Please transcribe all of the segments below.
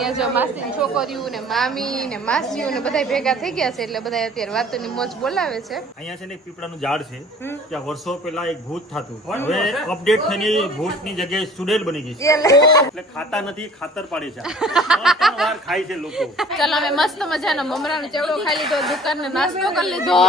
અહીંયા જો માસી છોકરીઓ ને મામી ને માસીઓ ને બધા ભેગા થઈ ગયા છે એટલે બધા અત્યારે વાતોની મોજ બોલાવે છે. અહીંયા છે ને એક પીપળાનું ઝાડ છે ત્યાં વર્ષો પહેલા એક ભૂત થતું. હવે અપડેટ થઈને ભૂતની જગ્યાએ સુડેલ બની ગઈ છે. એટલે ખાતા નથી ખાતર પાડે છે. વાર ખાય છે લોકો. ચાલો અમે મસ્ત મજાનો મમરાનો ચેવડો ખાઈ લીધો દુકાનનો નાસ્તો કરી લીધો.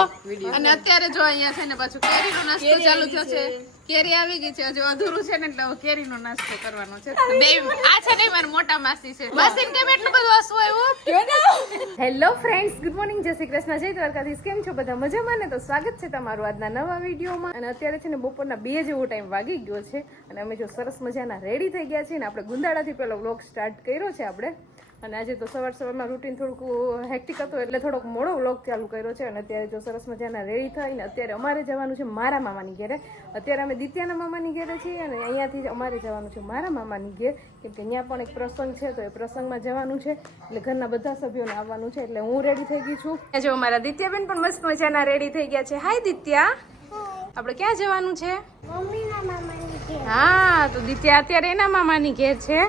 અને અત્યારે જો અહીંયા છે ને પાછું કેરીનો નાસ્તો ચાલુ થયો છે. કેરી આવી ગઈ છે હજુ અધૂરું છે ને એટલે કેરીનો નાસ્તો કરવાનો છે. બે આ છે ને મારા મોટા માસી છે. માસીને કેમ એટલું બધું હસવું આવ્યું હેલો ફ્રેન્ડ્સ ગુડ મોર્નિંગ જય શ્રી કૃષ્ણ જય દ્વારકાધીશ. કેમ છો બધા? મજામાં ને? તો સ્વાગત છે તમારું આજના નવા વિડીયોમાં. અને અત્યારે છે ને બપોરના બે જેવો ટાઈમ વાગી ગયો છે. અને અમે જો સરસ મજાના રેડી થઈ ગયા છીએ ને આપણે ગુંદાળાથી પેલો વ્લોગ સ્ટાર્ટ કર્યો છે આપણે. અને આજે તો સવાર સવારમાં રૂટીન થોડુંક હેક્ટિક હતું એટલે થોડોક મોડો વ્લોગ ચાલુ કર્યો છે અને અત્યારે જો સરસ મજાના રેડી થઈને અત્યારે અમારે જવાનું છે મારા મામાની ઘેરે. અત્યારે અમે દિત્યાના મામાની ઘેરે છીએ અને અહીંયાથી અમારે જવાનું છે મારા મામાની ઘેર. કેમ કે ત્યાં પણ એક પ્રસંગ છે તો એ પ્રસંગમાં જવાનું છે. એટલે ઘરના બધા સભ્યોને આવવાનું છે એટલે હું રેડી થઈ ગઈ છું. જો અમારા દિત્યાબેન પણ મસ્ત મજાના રેડી થઈ ગયા છે. હાય દિત્યા. આપણે ક્યાં જવાનું છે? હા તો દિત્યા અત્યારે એના મામાની ઘેર છે.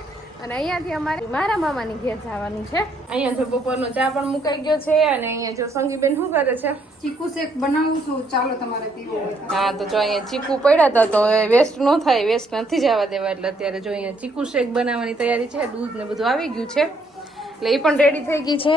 અને અહીંયાથી અમારે મારા મામાની ઘેર જવાનું છે. અહીંયા જો બપોરનો ચા પણ મુકાઈ ગયો છે અને અહીંયા જો સંગીબેન શું કરે છે? ચીકુ શેક બનાવું છું. ચાલો તમારે પીવો હા તો જો અહીંયા ચીકુ પડ્યા હતા તો વેસ્ટ ન થાય વેસ્ટ નથી જવા દેવા એટલે અત્યારે જો અહીંયા ચીકુ શેક બનાવવાની તૈયારી છે દૂધ ને બધું આવી ગયું છે. એટલે એ પણ રેડી થઈ ગઈ છે.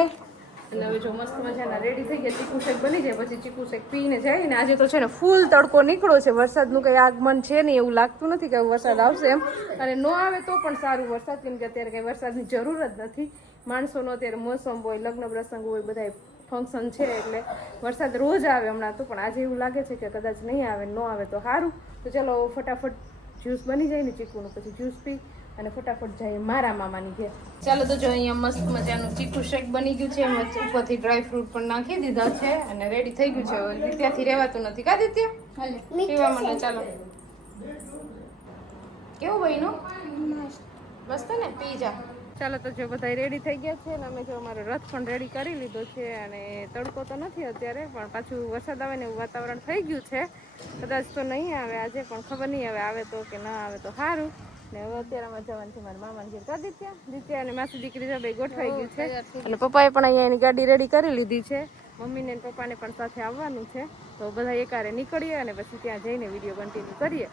અને હવે જો મજાના રેડી થઈ ગયા, ચીકુ શેક બની જાય, પછી ચીકુ શેક પીને જાય ને આજે તો છે ને ફૂલ તડકો નીકળ્યો છે. વરસાદનું કંઈ આગમન છે નહીં એવું લાગતું નથી કે વરસાદ આવશે એમ. અને ન આવે તો પણ સારું વરસાદ, કેમ કે અત્યારે કંઈ વરસાદની જરૂર જ નથી. માણસોનો અત્યારે મોસમ હોય, લગ્ન પ્રસંગ હોય બધા ફંક્શન છે એટલે વરસાદ રોજ આવે હમણાં તો, પણ આજે એવું લાગે છે કે કદાચ નહીં આવે, ન આવે તો સારું. તો ચલો ફટાફટ જ્યુસ બની જાય ને ચીકુનું, પછી જ્યુસ પી અને ફટાફટ જઈએ મારા મામાની ઘેર. ચાલો તો જો અહીંયા મસ્ત મજાનું ચીકુ શેક બની ગયું છે. ઉપરથી ડ્રાય ફ્રૂટ પણ નાખી દીધા છે અને રેડી થઈ ગયું છે. હવે દિત્યાથી રહેવાતું નથી. કા દિત્યા? પીવા મને ચાલો. કેવું બન્યું મસ્ત. ને? પી જા. ચાલો તો જો બધા રેડી થઈ ગયા છે અને અમે જો અમારો રથ પણ રેડી કરી લીધો છે અને તડકો તો નથી અત્યારે પણ પાછું વરસાદ આવે ને એવું વાતાવરણ થઈ ગયું છે. કદાચ તો નહીં આવે આજે પણ ખબર નહીં હવે આવે તો કે ના આવે તો સારું. ને હવે અત્યારે જવાનું છે મારા મામાને ઘેર કા દિત્યા દિત્યા અને માસી દીકરી જો બે ગોઠવાઈ ગયું છે. અને પપ્પાએ પણ અહીંયા એની ગાડી રેડી કરી લીધી છે. મમ્મીને અને પપ્પાને પણ સાથે આવવાનું છે. તો બધા એકારે નીકળીએ અને પછી ત્યાં જઈને વીડિયો કન્ટિન્યુ કરીએ.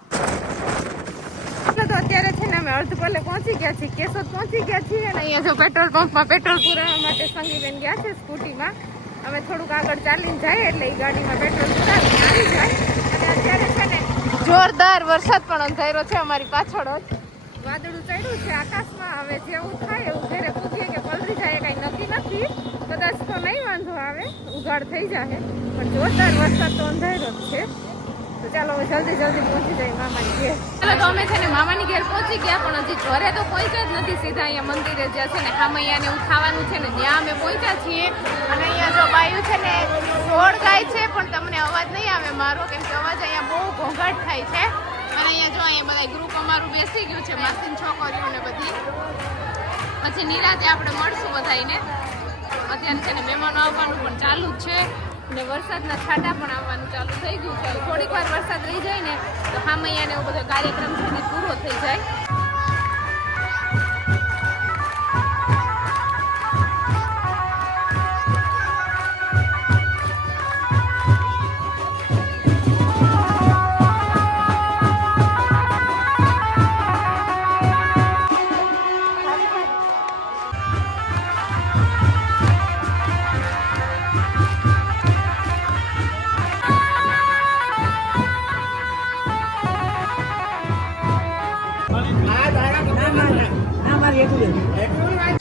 એટલે તો અત્યારે છે ને અમે અર્ધ પલે પહોંચી ગયા છીએ. કેશોદ પહોંચી ગયા છીએ અને અહીંયા જો પેટ્રોલ પંપમાં પેટ્રોલ પુરાવા માટે સંગીબેન ગયા છે સ્કૂટીમાં. અમે થોડુંક આગળ ચાલીને જઈએ એટલે એ ગાડીમાં પેટ્રોલ પુરાવીને આવી જાય. અને અત્યારે છે ને જોરદાર વરસાદ પણ અંધાર્યો છે અમારી પાછળ જ. વાદળું ચડ્યું છે, આકાશમાં હવે જેવું થાય, એવું ઘરે પૂછીએ કે પલરી જાય કાંઈ નક્કી નથી. કદાચ તો નહીં વાંધો આવે, ઉઘાડ થઈ જાય પણ જોરદાર વરસાદ તો અંધારો જ છે. તો ચાલો હવે જલ્દી જલ્દી પહોંચી જાય મામાની ઘેર. ચાલો તો અમે છે ને મામાની ઘેર પહોંચી ગયા, પણ હજી ઘરે તો પહોંચ્યા જ નથી. સીધા અહીંયા મંદિરે જ્યાં છે ને ખામૈયાને એવું ખાવાનું છે ને, ત્યાં અમે પહોંચ્યા છીએ. અને અહીંયા જો બાયું છે ને ઢોળ ગાય છે, પણ તમને અવાજ નહીં આવે મારો, કેમ કે અવાજ અહીંયા બહુ ઘોંઘાટ થાય છે. અને અહીંયા જો, અહીંયા બધા ગ્રુપ અમારું બેસી ગયું છે, માસીન છોકરીઓ ને બધી. પછી નિરાતે આપણે મળશું બધાને અત્યારે છે ને મહેમાનો આવવાનું પણ ચાલુ જ છે. ને વરસાદના છાંટા પણ આવવાનું ચાલુ થઈ ગયું છે. થોડીક વાર વરસાદ રહી જાય ને, તો હામૈયા ને એવો બધો કાર્યક્રમ છે ને પૂરો થઈ જાય.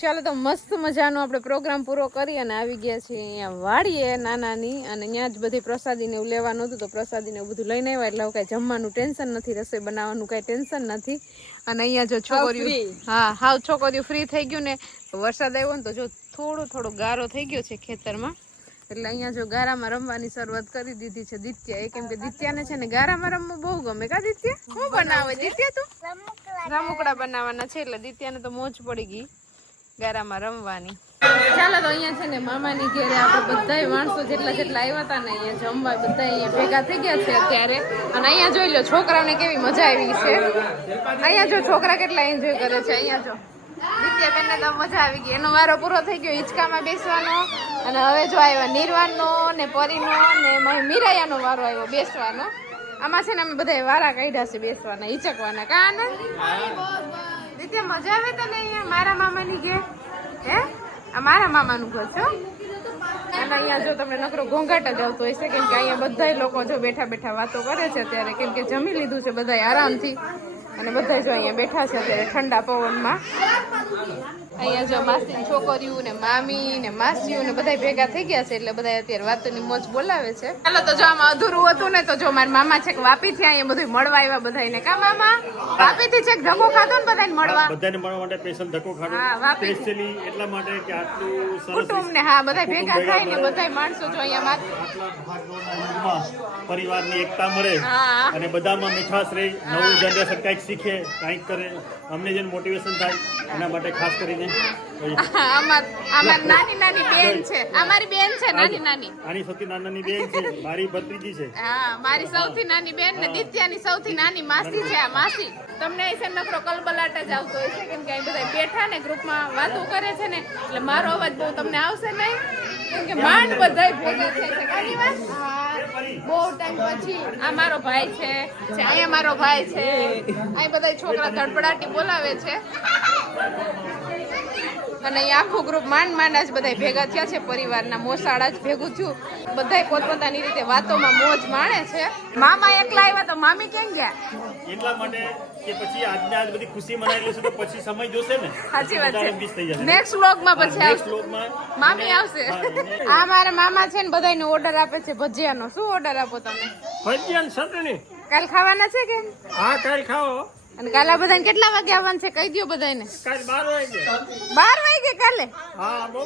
ચાલો તો મસ્ત મજાનો આપણે પ્રોગ્રામ પૂરો કરી અને આવી ગયા છીએ અહીંયા વાડીએ નાનાની અને ત્યાં જ બધી પ્રસાદીને એવું લેવાનું હતું તો પ્રસાદીને બધું લઈને આવ્યા. એટલે કાંઈ જમવાનું ટેન્શન નથી રસોઈ બનાવવાનું કાંઈ ટેન્શન નથી. અને અહીંયા જો છોકરીઓ હા હાવ છોકરીઓ ફ્રી થઈ ગયું ને વરસાદ આવ્યો ને તો જો થોડો થોડો ગારો થઈ ગયો છે ખેતરમાં. એટલે અહીંયા જો ગારામાં રમવાની શરૂઆત કરી દીધી છે દિત્યા. એ કેમ કે દિત્યાને છે ને ગારામાં રમવું બહુ ગમે કા દિત્યા? શું બનાવે? દિત્યા તું? રમકડા બનાવવાના છે એટલે દિત્યાને તો મોજ પડી ગઈ ગારામાં રમવાની. ચાલો તો અહીંયા છે ને મામાની ઘેરે આપણે બધા માણસો જેટલા જેટલા આવ્યા હતા ને અહીંયા જમવા બધા અહીંયા ભેગા થઈ ગયા છે અત્યારે. અને અહીંયા જોઈ લો, છોકરાઓને કેવી મજા આવી છે. અહીંયા જો છોકરા કેટલા એન્જોય કરે છે. અહીંયા જો. નિત્યાબેનને તો મજા આવી ગઈ. એનો વારો પૂરો થઈ ગયો હિંચકામાં બેસવાનો. અને હવે જો આવ્યો નિર્વાણનો ને પરીનો ને મીરાયાનો વારો આવ્યો બેસવાનો. આમાં છે ને અમે બધા વારા કાઢ્યા છે બેસવાના, હિચકવાના. કા આનંદ? નિત્ય મજા આવે તને અહીંયા? મારા મામાની ઘેર? હે? આ મારા મામાનું ઘર છે અને અહીંયા જો તમને નકરો ઘોંઘાટ જ આવતો હશે, કેમ કે અહીંયા બધા લોકો જો બેઠા બેઠા વાતો કરે છે અત્યારે, કેમ કે જમી લીધું છે બધા આરામથી. અને બધા જો અહીંયા બેઠા છે અત્યારે ઠંડા પવનમાં. અહીંયા જો માસી છોકરીઓ ને મામી ને માસીઓ ને બધા ભેગા થઈ ગયા છે એટલે બધા અત્યારે વાતોની મોજ બોલાવે છે. ચાલો તો જો આમાં અધૂરું હતું ને તો જો મારા મામા છે કે વાપી થી અહીંયા બધું મળવા આવ્યા બધાને કા મામા? વાપી થી છે ધમો ખાધો ને બધાને મળવા? બધાને મળવા માટે સ્પેશિયલ ધક્કો હા, વાપી. સ્પેશિયલી એટલા માટે કે આટલું સરસ કુટુંબ ને હા બધા ભેગા થાય ને બધા માણસો જો અહીંયા માત પરિવારની એકતા મળે અને બધામાં મીઠાશ રહી. નવું જનરેશન કંઈક શીખે કંઈક કરે. અમને જેને મોટિવેશન થાય એના માટે ખાસ કરીને અમાર નાની નાની બેન છે. અમારી બેન છે નાની નાની. આની સૌથી નાનાની બેન છે. મારી ભત્રીજી છે. હા મારી સૌથી નાની બેન ને દિત્યાની સૌથી નાની માસી છે આ માસી. તમને અહીં છે નકરો કલબલાટ જ આવતો હોય છે કેમ કે અહીં બધા બેઠા ને ગ્રુપમાં વાતો કરે છે ને એટલે મારો અવાજ બહુ તમને આવશે નહીં. કેમ કે માંડ બધાય ભેગા થાય છે. વાત? બહુ ટાઈમ પછી. આ મારો ભાઈ છે. છે અહીંયા મારો ભાઈ છે. અહીં બધા છોકરા ધડપડાટી બોલાવે છે. અને અહીં આખું ગ્રુપ માંડ માંડ જ બધા ભેગા થયા છે. પરિવારના મોસાળા જ ભેગું થયું. બધા પોતપોતાની રીતે વાતોમાં મોજ માણે છે. મામા એકલા આવ્યા તો મામી કેમ ગયા? એટલા માટે કે પછી આજને આજ બધી ખુશી મનાવી લેશું તો પછી સમય જોશે ને. સાચી વાત છે. નેક્સ્ટ વ્લોગમાં પછી આવશે. મામી આવશે. આ મારા મામા છે ને બધાને ઓર્ડર આપે છે ભજીયાનો. શું ઓર્ડર આપો તમે? ભજીયા ચટણી કાલ ખાવાના છે કે? હા કાલ ખાઓ. અને કાલ બધાને કેટલા વાગે આવવાનું છે? કહી દો બધાને. ને બાર વાગે. કાલે?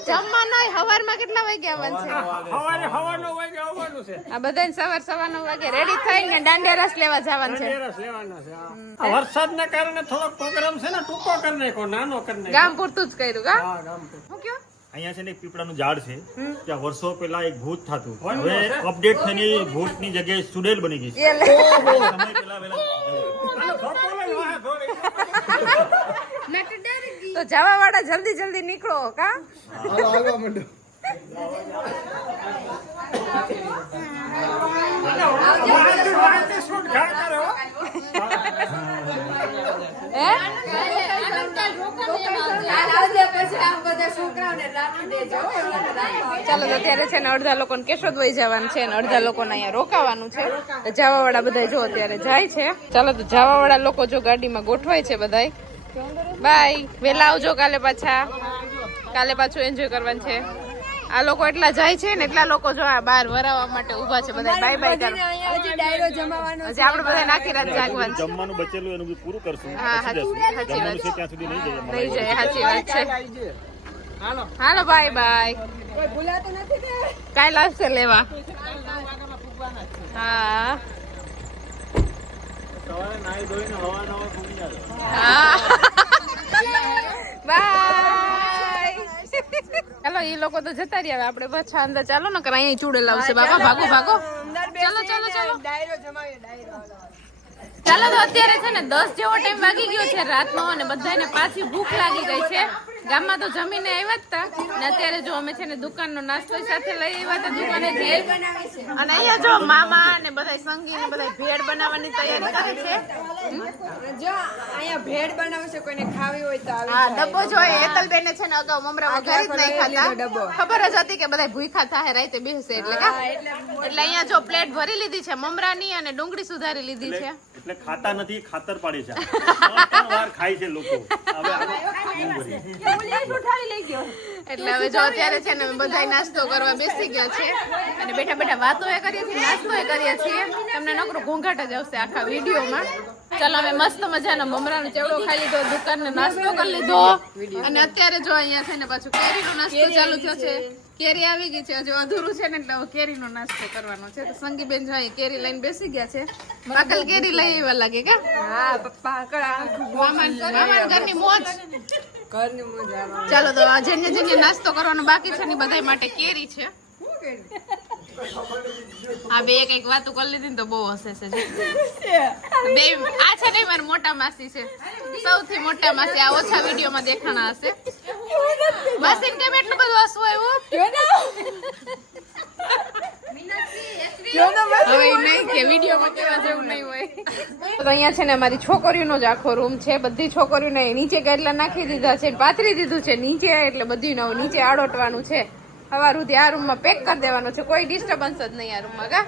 જમવાનું હવારમાં કેટલા વાગે આવવાનું છે? સવારે સવા નવ વાગે આવવાનું છે. આ બધાને સવાર સવાર નવ વાગે રેડી થઈને દાંડિયા રસ લેવા જવાનું છે. વરસાદ લેવાના છે હા. આ વરસાદના કારણે થોડોક પ્રોગ્રામ છે ને ટૂંકો કરી નાખો નાનો કરી નાખો ગામ પૂરતું જ કર્યું તો. હું કયો? અહીંયા છે ને એક પીપળાનું ઝાડ છે ત્યાં વર્ષો પહેલા એક ભૂત થતું. હવે અપડેટ થઈને ભૂતની જગ્યાએ સુડેલ બની ગઈ છે સમય પહેલા વહેલા આનો ધોકો લઈને વાહે થોડી. તો જવા વાળા જલ્દી જલ્દી નીકળો કા? હો. ચાલો અત્યારે છે ને અડધા લોકોને કેશોદ વહી જવાનું છે ને અડધા લોકોને અહીંયા રોકાવાનું છે. જવા વાળા બધા જો અત્યારે જાય છે. ચાલો, તો જવા વાળા લોકો જો ગાડીમાં ગોઠવાય છે બધાય. બાય વેલા આવજો કાલે પાછા. કાલે પાછું એન્જોય કરવાનું છે. આ લોકો એટલા જાય છે ને એટલા લોકો જો આ બહાર વરાવવા માટે ઊભા છે બધા બાય બાય કરો હજી આપણે બધા નાખી રાત જાગવાનું. જમવાનું બચેલું એનું બી પૂરું કરશું. હા, સાચી- વાત છે ત્યાં સુધી નહીં જાય નહીં જાય સાચી વાત છે. હાલો. હાલો બાય બાય કાલ આવશે લેવા. હા. સવારે નાઈ ધોઈને હવા નવા ઘૂમી આવે હા બાય ચાલો એ લોકો તો જતા રહ્યા. હવે આપણે પાછા અંદર ચાલો ને કર અહીંયા ચૂડેલ આવશે બાપા ભાગો ભાગો. ચાલો ચાલો ચાલો. ચાલો તો અત્યારે છે ને દસ જેવો ટાઈમ વાગી ગયો છે રાતનો અને બધાને પાછી ભૂખ લાગી ગઈ છે. ગામમાં તો જમીને આવ્યા જ તા. ને અત્યારે જો અમે છે ને દુકાનનો નાસ્તો સાથે લઈ આવ્યા હતા દુકાનેથી અને અહીંયા જો મામા ને બધા સંગી ને બધા ભેળ બનાવવાની તૈયારી કરે છે. જો અહીંયા ભેળ બનાવશે કોઈને ખાવી હોય તો આવી હા ડબ્બો જોઈએ હેતલબેને છે ને અગાઉ મમરા વઘારી જ નહીં ખાતા. ડબ્બો. ખબર જ હતી કે બધા ભૂખા થાય રાતે બેસશે એટલે કા? એટલે અહીંયા જો પ્લેટ ભરી લીધી છે મમરાની અને ડુંગળી સુધારી લીધી છે. એટલે ખાતા નથી ખાતર પાડે છે. વાર ખાય છે લોકો. હવે? એટલે હવે જો અત્યારે છે ને બધા નાસ્તો કરવા બેસી ગયા છે અને બેઠા બેઠા વાતો એ કરીએ છીએ નાસ્તો એ કરીએ છીએ. તમને નકરો ઘોંઘાટ જ આવશે આખા વિડીયોમાં. ચાલો અમે મસ્ત મજાનો મમરાનો ચેવડો ખાઈ લીધો દુકાનનો નાસ્તો કરી લીધો. અને અત્યારે જો અહીંયા છે ને પાછું કેરીનો નાસ્તો ચાલુ થયો છે. કેરી આવી ગઈ છે હજુ અધૂરું છે ને એટલે કેરીનો નાસ્તો કરવાનો છે. તો સંગીબેન જો કેરી લઈને બેસી ગયા છે. પાકલ કેરી લઈ એવા લાગે કે હા પપ્પા ઘરની મોજ. ચાલો તો જેને જેને નાસ્તો કરવાનો બાકી છે ને બધા માટે કેરી છે. આ બે કંઈક વાતો કરી લીધી ને તો બહુ હસે છે. બે આ છે નહીં મારી મોટા માસી છે. સૌથી મોટા માસી આ ઓછા વિડીયોમાં દેખાણા હશે. માસી ને કેમ એટલું બધું હસવું આવ્યું હવે નહીં કે વિડીયોમાં કેવા જેવું નહીં હોય. તો અહીંયા છે ને અમારી છોકરીઓનો જ આખો રૂમ છે. બધી છોકરીઓને નીચે કેટલા નાખી દીધા છે પાથરી દીધું છે. નીચે એટલે બધી નીચે આડોટવાનું છે. સવાર સુધી આ રૂમમાં પેક કરી દેવાનું છે. કોઈ ડિસ્ટર્બન્સ જ નહીં આ રૂમમાં કા?